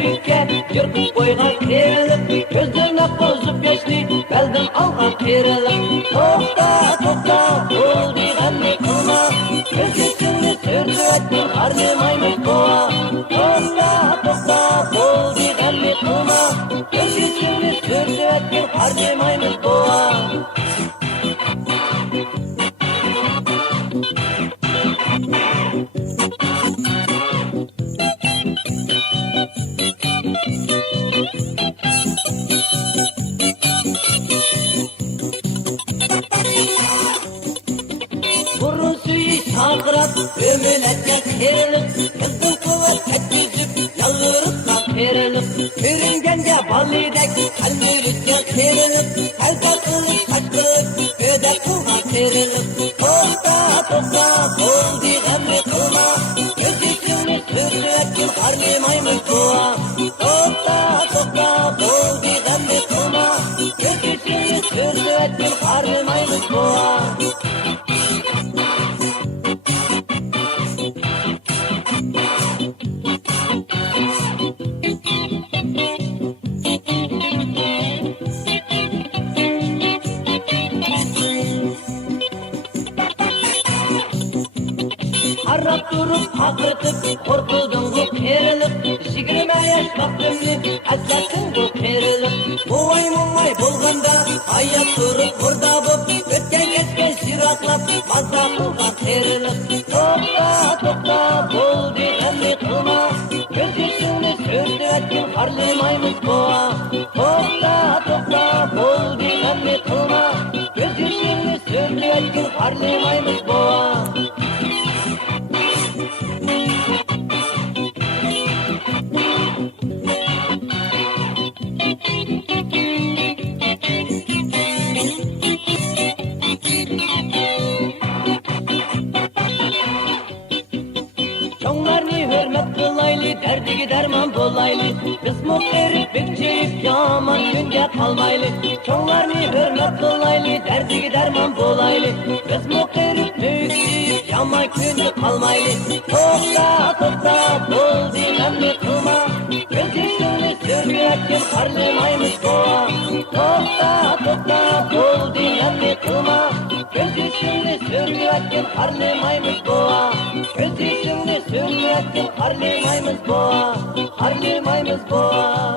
büyükке yırtıp koygan kerilik, gözden akbozup yaşlı belden algan kerilik. Tokta tokta bol digenni kılma, göz yüzünü sürdü ettin harlamaymış boğa. Tokta tokta bol digenni kılma, göz yüzünü sürdü ettin harlamaymış boğa. Burun suyu sarkırap ömületken kerilik, kızgın kuvvet tetkizip yalvarıp kerilik. Görüngence balidek kalbirikten kerilik, kalp kılık kaçkılık öde kılgan kerilik. Tokta tokta bol digenni kılma, göz yüzünü sürdü etkin harlamaymış boğa. Tokta tokta bol digenni kılma, göz yüzünü sürdü etkin harlamaymış boğa. Harap durup hakırtıp korkuldun bu kerilik, 20 yaş vaktimli azlattın bu kerilik. Muvay muvay bolganda hayat durup burada bop, ötken geçken şiraklap mazda kılgan kerilik. Tokta tokta bol digenni kılma, göz yüzünü sürdü etkin harlamaymış boğa. Tokta tokta bol digenni kılma, göz yüzünü sürdü etkin harlamaymış boğa. Çoğlarını hürmet kılaylı, derdi derman bolaylı. Biz muhterip bekçeyip yaman günce kalmaylı. Çoğlarını hürmet kılaylı, derdi derman bolaylı. Biz muhterip bekçeyip yaman günce kalmaylı. Tokta tokta bol digenni kılma, göz yüzünü sürdü etkin harlamaymış boğa. Tokta tokta bol digenni kılma, göz yüzünü sürdü etkin harlamaymış boğa. Göz yüzünü sürdü etkin harlamaymış boğa, harlamaymış boğa.